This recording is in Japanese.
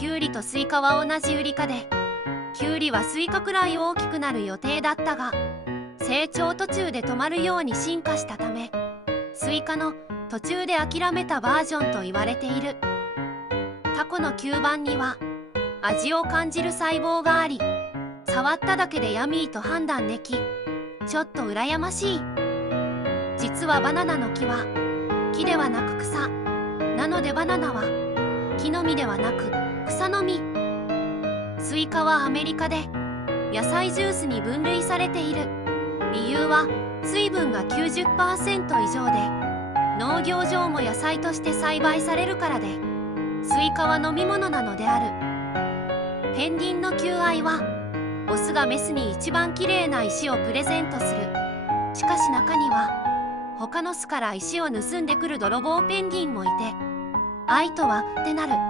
キュウリとスイカは同じウリ科で、キュウリはスイカくらい大きくなる予定だったが、成長途中で止まるように進化したため、スイカの途中で諦めたバージョンと言われている。タコの吸盤には味を感じる細胞があり、触っただけでヤミーと判断でき、ちょっと羨ましい。実はバナナの木は木ではなく草なので、バナナは木の実ではなく草の実。スイカはアメリカで野菜ジュースに分類されている。理由は水分が 90% 以上で、農業上も野菜として栽培されるからで、スイカは飲み物なのである。ペンギンの求愛はオスがメスに一番きれいな石をプレゼントする。しかし中には他の巣から石を盗んでくる泥棒ペンギンもいて、愛とはってなる。